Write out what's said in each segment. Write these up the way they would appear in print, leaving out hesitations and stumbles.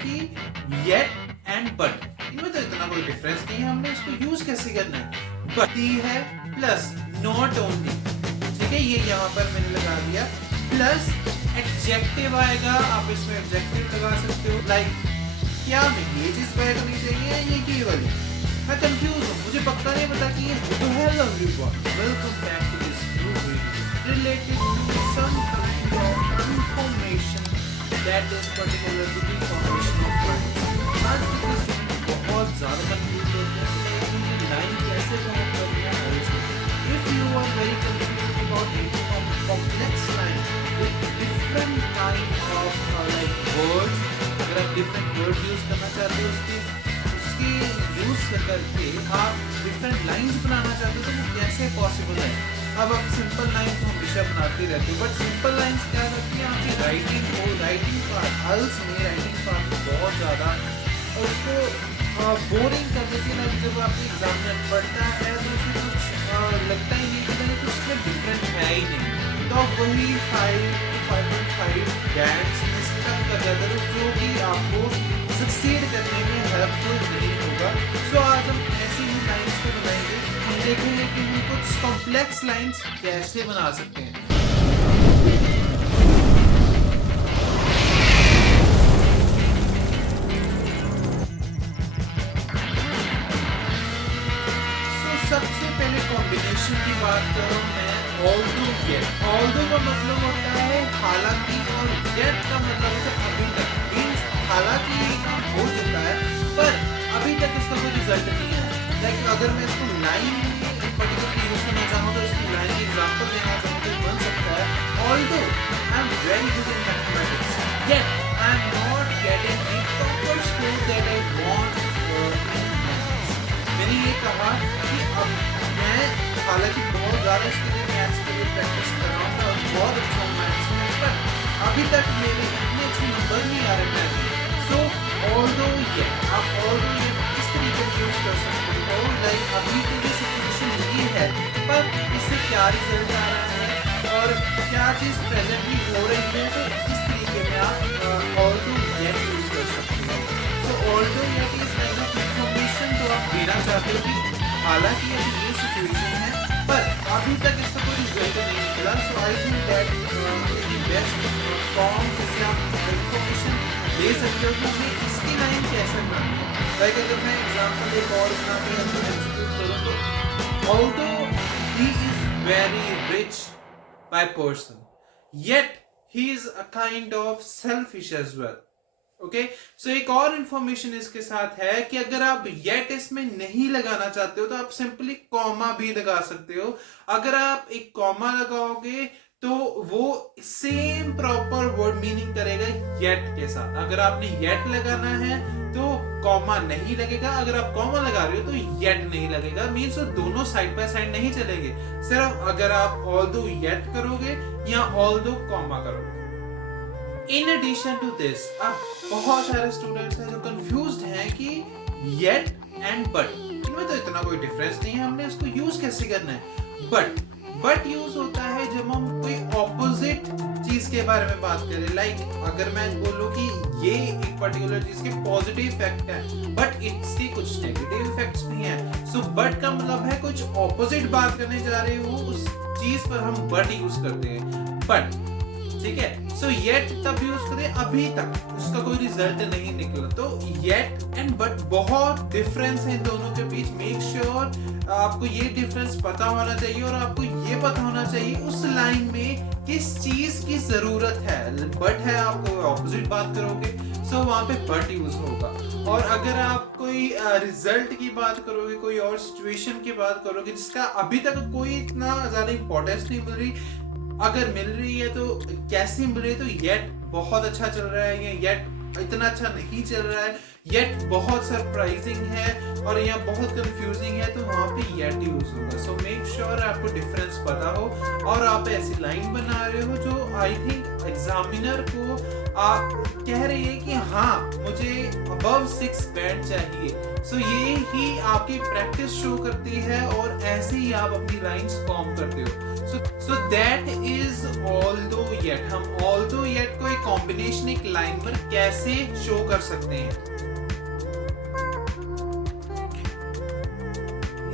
कि yet and but, इनमें तो इतना कोई डिफरेंस नहीं है, हमने इसको यूज कैसे करना है। बट है प्लस नॉट ओनली, ठीक है, ये यहाँ पर मैंने लगा दिया, प्लस एडजेक्टिव आएगा, आप इसमें एडजेक्टिव लगा सकते हो, लाइक क्या मैं ये चीज बाय करनी चाहिए ये वाली, मैं कंफ्यूज हूँ, मुझे पक्का नहीं पता कि ये तो hello everyone, welcome back to this new video related to some kind of information that is particular to the formation of word. आज के स्टूडेंट बहुत ज्यादा कंफ्यूज होते हैं कि ये लाइन कैसे फॉर्म करनी है। If you are very confuse about any complex line with different kind of like words, अगर आप डिफरेंट वर्ड यूज करना चाहते हो उसके यूज करके आप डिफरेंट लाइंस बनाना चाहते हो तो वो कैसे पॉसिबल है। अब आप सिंपल लाइन तो हमेशा बनाते रहते हो, बट सिंपल लाइंस क्या करती है, आपकी राइटिंग पार्ट, हल्स में राइटिंग पार्ट बहुत ज़्यादा उसको बोरिंग कर देती है। जब आपके एग्जाम में पढ़ता है तो उसे कुछ लगता ही नहीं कि कुछ में डिफरेंट है ही नहीं, तो आप वही 5 बैंड्स में स्टक कर जाते हो जो कि आपको सक्सीड करने में हेल्पफुल नहीं होगा। सो आज हम ऐसी ही लाइंस को बनाएंगे, हम देखेंगे कि हम कुछ कॉम्प्लेक्स लाइंस कैसे बना सकते हैं। सबसे पहले कॉम्बिनेशन की बात करूं मैं, ऑल्दो येट। ऑल्दो का मतलब होता है हालांकि, और येट का मतलब होता है अभी तक, मींस हालांकि हो चुका है पर अभी तक इसका कोई रिजल्ट नहीं है। लाइक अगर मैं इसको लाइन पर्टिकुलर यूज करना चाहूँ तो इसकी लाइन की एग्जांपल देना चाहूँ तो बन सकता है, although I am very good in mathematics yet I am not getting the proper score that I want. मैंने ये कहा कि अब मैं हालांकि बहुत ज़्यादा इसके लिए मैथ्स के लिए प्रैक्टिस कर रहा हूँ और बहुत अच्छा हूँ मैथ्स में, पर अभी तक मेरे इतने अच्छे नंबर नहीं आ रहे मैथ्स में। सो ऑल्दो ये आप ऑल्दो ये किस तरीके से यूज कर सकते हो, लाइक अभी की जो सिचुएशन ये है पर इससे क्या रिजल्ट आ रहा है और क्या चीज़ प्रेजेंटली हो रही है, तो इस तरीके में आप ऑल्दो ये यूज कर सकते हो। तो ऑल्दो ये इस काइंड ऑफ इंफॉर्मेशन तो आप देना चाहते हो कि हालांकि ये सिचुएशन है पर अभी तक इसका कोई रिजल्ट नहीं निकला। So I think that best form जिससे आप इंफॉर्मेशन दे सकते हो कि मुझे इसकी लाइन कैसे बनानी है। लाइक अगर मैं एग्जांपल एक और बना के एग्जीक्यूट करूं तो although he is very rich by person yet he is a kind of selfish as well. Okay, so एक और इंफॉर्मेशन इसके साथ है कि अगर आप येट इसमें नहीं लगाना चाहते हो तो आप सिंपली कॉमा भी लगा सकते हो। अगर आप एक कॉमा लगाओगे तो वो सेम प्रॉपर वर्ड मीनिंग करेगा येट के साथ। अगर आपने येट लगाना है तो कॉमा नहीं लगेगा, अगर आप कॉमा लगा रहे हो तो येट नहीं लगेगा, मीन्स वो दोनों साइड बाय साइड नहीं चलेंगे। सिर्फ अगर आप ऑल्दो येट करोगे या ऑल्दो कॉमा करोगे। इन एडिशन टू दिस, अब बहुत सारे स्टूडेंट्स हैं जो कंफ्यूज्ड हैं कि येट एंड बट, इनमें तो इतना कोई डिफरेंस नहीं है, हमने इसको यूज कैसे करना है। बट यूज होता है जब हम कोई ऑपोजिट चीज के बारे में बात करें। लाइक अगर मैं बोलूं कि ये एक पर्टिकुलर चीज के पॉजिटिव इफेक्ट है बट इसके कुछ नेगेटिव इफेक्ट्स भी हैं, सो बट का मतलब है कुछ ऑपोजिट बात करने जा रहे हो उस चीज पर हम बट यूज करते हैं। बट ठीक है, सो येट तब यूज करें अभी तक उसका कोई रिजल्ट नहीं निकला, तो येट एंड बट बहुत डिफरेंस है इन दोनों के बीच। मेक श्योर आपको ये डिफरेंस पता होना चाहिए और आपको ये पता होना चाहिए उस लाइन में किस चीज की जरूरत है। बट है आप कोई ऑपोजिट बात करोगे सो वहां पे बट यूज होगा, और अगर आप कोई रिजल्ट की बात करोगे, कोई और सिचुएशन की बात करोगे जिसका अभी तक कोई इतना ज्यादा इंपॉर्टेंस नहीं मिल रही, अगर मिल रही है तो कैसे मिल रही है, तो येट बहुत अच्छा चल रहा है या येट इतना अच्छा नहीं चल रहा है, येट बहुत सरप्राइजिंग है और या बहुत कंफ्यूजिंग है, तो वहां पे येट यूज होगा। सो मेक श्योर आपको डिफरेंस पता हो और आप ऐसी लाइन बना रहे हो जो आई थिंक एग्जामिनर को आप कह रही है कि हाँ मुझे अबव 6 बैंड चाहिए। सो ये ही आपकी प्रैक्टिस शो करती है और ऐसे ही आप अपनी लाइंस फॉर्म करते हो। So that is although yet. हम ऑल्दो येट को एक कॉम्बिनेशन एक लाइन पर कैसे शो कर सकते हैं।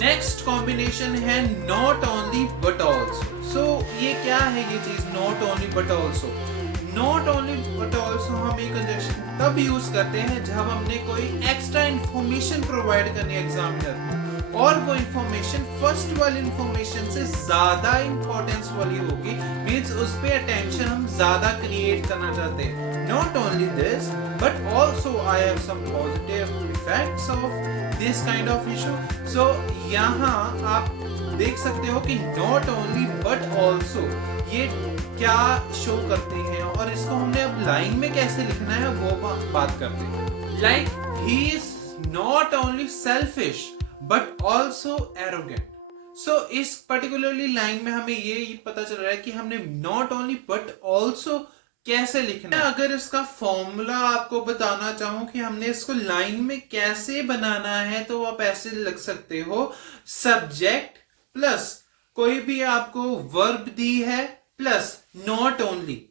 नेक्स्ट कॉम्बिनेशन है नॉट ओनली बट ऑल्सो। सो ये क्या है ये चीज not only but also? Not only but also हम ये कंजंक्शन तब यूज करते हैं जब हमने कोई एक्स्ट्रा इंफॉर्मेशन प्रोवाइड करनी है एग्जामिनर को, और वो इंफॉर्मेशन फर्स्ट वाली इंफॉर्मेशन से ज्यादा इंपॉर्टेंस वाली होगी, मींस उस पे अटेंशन हम ज्यादा क्रिएट करना चाहते हैं। Not only this but also I have some positive effects of this kind of issue. So यहाँ आप देख सकते हो कि नॉट ओनली बट ऑल्सो ये क्या शो करते हैं, और इसको हमने अब लाइन में कैसे लिखना है वो बात करते हैं। Like he is not only selfish but also arrogant. So इस पर्टिकुलरली लाइन में हमें ये पता चल रहा है कि हमने नॉट ओनली बट ऑल्सो कैसे लिखना है। अगर इसका फॉर्मूला आपको बताना चाहूं कि हमने इसको लाइन में कैसे बनाना है, तो आप ऐसे लिख सकते हो, सब्जेक्ट प्लस कोई भी आपको वर्ब दी है प्लस नॉट ओनली,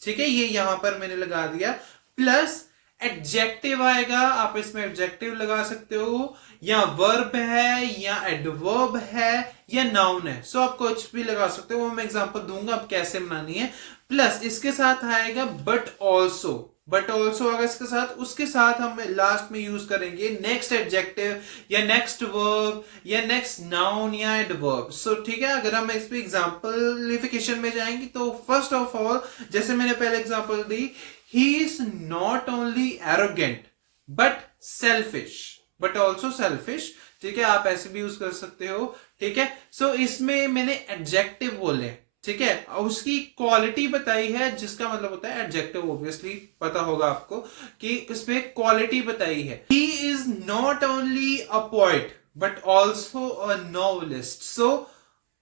ठीक है, ये यहां पर मैंने लगा दिया, प्लस एडजेक्टिव आएगा, आप इसमें एडजेक्टिव लगा सकते हो, या वर्ब है या एडवर्ब है या नाउन है। सो आप कुछ भी लगा सकते हो, मैं एग्जांपल दूंगा आप कैसे बनानी है। प्लस इसके साथ आएगा बट ऑल्सो, बट ऑल्सो अगर इसके साथ, उसके साथ हम लास्ट में यूज करेंगे नेक्स्ट एडजेक्टिव या नेक्स्ट वर्ब या नेक्स्ट नाउन या एडवर्ब। सो ठीक है, अगर हम इस पे एग्जांपलिफिकेशन में जाएंगे तो फर्स्ट ऑफ ऑल, जैसे मैंने पहले example the, he is not only arrogant but selfish but also selfish, ठीक है, आप ऐसे भी यूज कर सकते हो, ठीक है। सो इसमें मैंने एडजेक्टिव बोले, ठीक है, उसकी क्वालिटी बताई है, जिसका मतलब होता है एडजेक्टिव, ऑब्वियसली पता होगा आपको कि इसमें क्वालिटी बताई है। he is not only a poet but also a novelist। so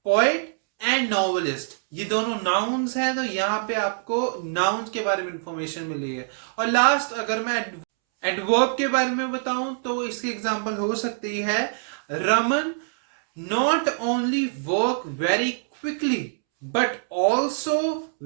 poet and novelist ये दोनों नाउन्स हैं, तो यहाँ पे आपको नाउन्स के बारे में इंफॉर्मेशन मिली है। और लास्ट अगर मैं एडवर्ब के बारे में बताऊं तो इसकी एग्जांपल हो सकती है, Raman not only work very quickly but also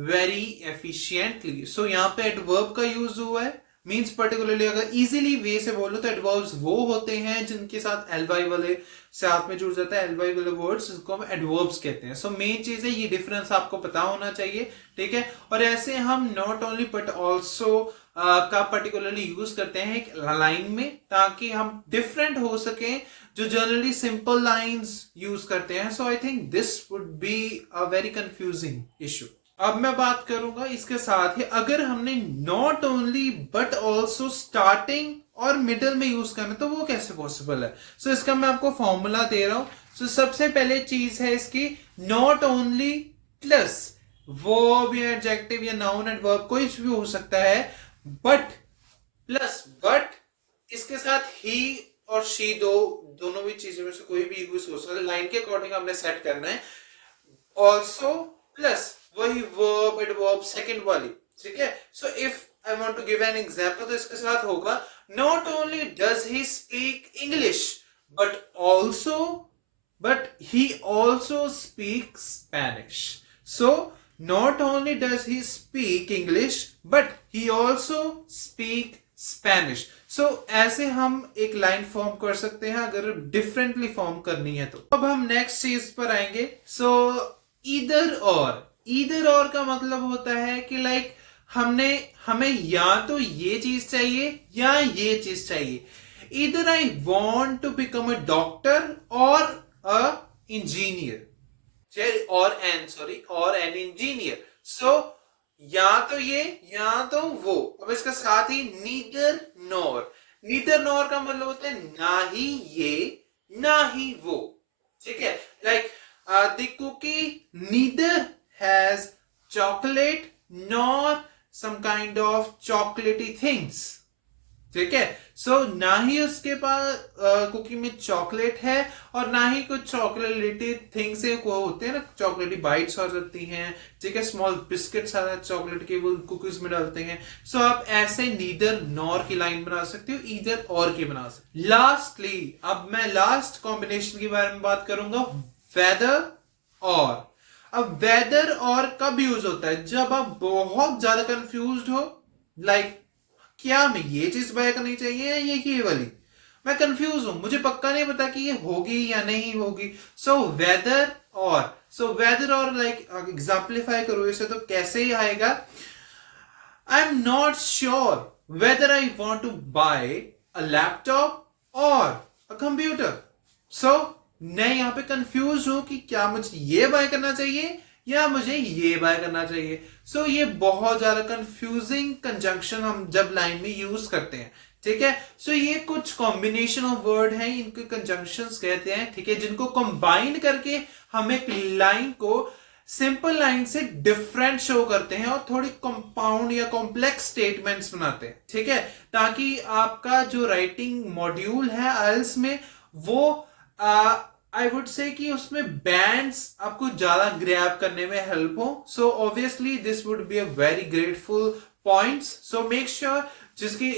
very efficiently. So यहाँ पे एडवर्ब का यूज हुआ है, मीन्स पर्टिकुलरली अगर इजीली वे से बोलो तो एडवर्ब्स वो होते हैं जिनके साथ एलवाई वाले साथ में जुड़ जाता है, एलवाई वाले वर्ड्स जिसको हम एडवर्ब्स कहते हैं। सो मेन चीज है ये डिफरेंस आपको पता होना चाहिए, ठीक है। और ऐसे हम नॉट ओनली बट ऑल्सो का पर्टिकुलरली यूज करते हैं एक लाइन में, ताकि हम डिफरेंट हो सके जो जनरली सिंपल लाइंस यूज करते हैं। So I think this would be a very confusing issue. अब मैं बात करूंगा इसके साथ ही, अगर हमने not only but also starting और मिडल में यूज करना तो वो कैसे पॉसिबल है। सो इसका मैं आपको फॉर्मूला दे रहा हूं। सो सबसे पहले चीज है इसकी, नॉट ओनली प्लस वर्ब या एडजेक्टिव या नाउन एंड वर्ब कोई भी हो सकता है, बट प्लस बट इसके साथ ही और शी, दोनों भी चीजों में से कोई भी यूज हो सकता है, लाइन के अकॉर्डिंग हमने सेट करना है। ऑल्सो प्लस वही वर्ब एडवर्ब सेकंड वाली, ठीक है। So if I want to give an example तो इसके साथ होगा, not only does he speak English but he also speak Spanish. So not only does he speak English but he also speak Spanish। so ऐसे हम एक line form कर सकते हैं अगर डिफरेंटली फॉर्म करनी है तो। अब हम नेक्स्ट चीज पर आएंगे। सो ईदर और का मतलब होता है कि लाइक हमें या तो ये चीज चाहिए या ये चीज चाहिए। Either I want to become a doctor और अ इंजीनियर, और एन इंजीनियर। सो या तो ये या तो वो। अब इसके साथ ही नीदर नॉर का मतलब होता है ना ही ये ना ही वो, ठीक है। Like the cookie neither has chocolate nor some kind of chocolaty things, ठीक है। सो ना ही उसके पास कुकी में चॉकलेट है और ना ही कुछ चॉकलेटी थिंग्स है, वो होते हैं ना चॉकलेटी बाइट्स आ जाती हैं, ठीक है, स्मॉल बिस्किट्स आ चॉकलेट के, वो कुकीज में डालते हैं। सो आप ऐसे नीदर नॉर की लाइन बना सकते हो, ईदर और की बना सकते हो। लास्टली अब मैं लास्ट कॉम्बिनेशन के बारे में बात करूंगा, वेदर और। अब वेदर और कब यूज होता है, जब आप बहुत ज्यादा कंफ्यूज्ड हो लाइक क्या मैं ये चीज बाय करनी चाहिए या ये वाली, मैं कंफ्यूज हूं, मुझे पक्का नहीं पता कि ये होगी या नहीं होगी। वेदर और लाइक एग्जाम्पलीफाई करो इसे तो कैसे ही आएगा, I am not sure whether I want to buy a laptop और अ कंप्यूटर। सो मैं यहाँ पे कंफ्यूज हूं कि क्या मुझे ये बाय करना चाहिए या मुझे ये बाय करना चाहिए। सो ये बहुत ज्यादा कंफ्यूजिंग कंजंक्शन हम जब लाइन में यूज करते हैं, ठीक है। सो ये कुछ कॉम्बिनेशन ऑफ वर्ड हैं, इनको कंजंक्शंस कहते हैं, ठीक है, जिनको कंबाइन करके हम एक लाइन को सिंपल लाइन से डिफरेंट शो करते हैं और थोड़ी कंपाउंड या कॉम्प्लेक्स स्टेटमेंट्स बनाते हैं, ठीक है, ताकि आपका जो राइटिंग मॉड्यूल है आइल्स में वो आई वुड से कि उसमें बैंड्स आपको ज्यादा ग्रैब करने में हेल्प हो। So obviously this would be a very grateful points. So make sure जिसके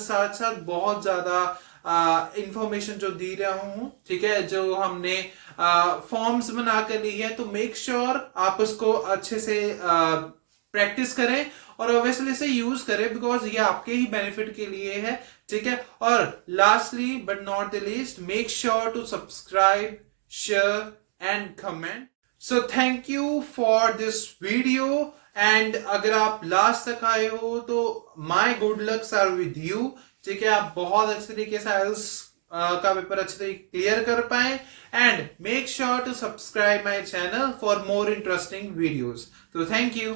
साथ साथ बहुत ज्यादा इंफॉर्मेशन जो दी रहा हूं, ठीक है, जो हमने फॉर्म्स बना कर ली है, तो मेक श्योर आप उसको अच्छे से प्रैक्टिस करें और ऑब्वियसली इसे यूज करें बिकॉज ये आपके ही बेनिफिट के लिए है, ठीक है। और lastly but not the least, make sure to subscribe, share and comment. So thank you for this video and अगर आप लास्ट तक आए हो तो my good lucks are with you, ठीक है। आप बहुत अच्छे तरीके से आइल्स का पेपर अच्छे तरीके क्लियर कर पाए and make sure to subscribe my channel for more interesting videos. तो थैंक यू।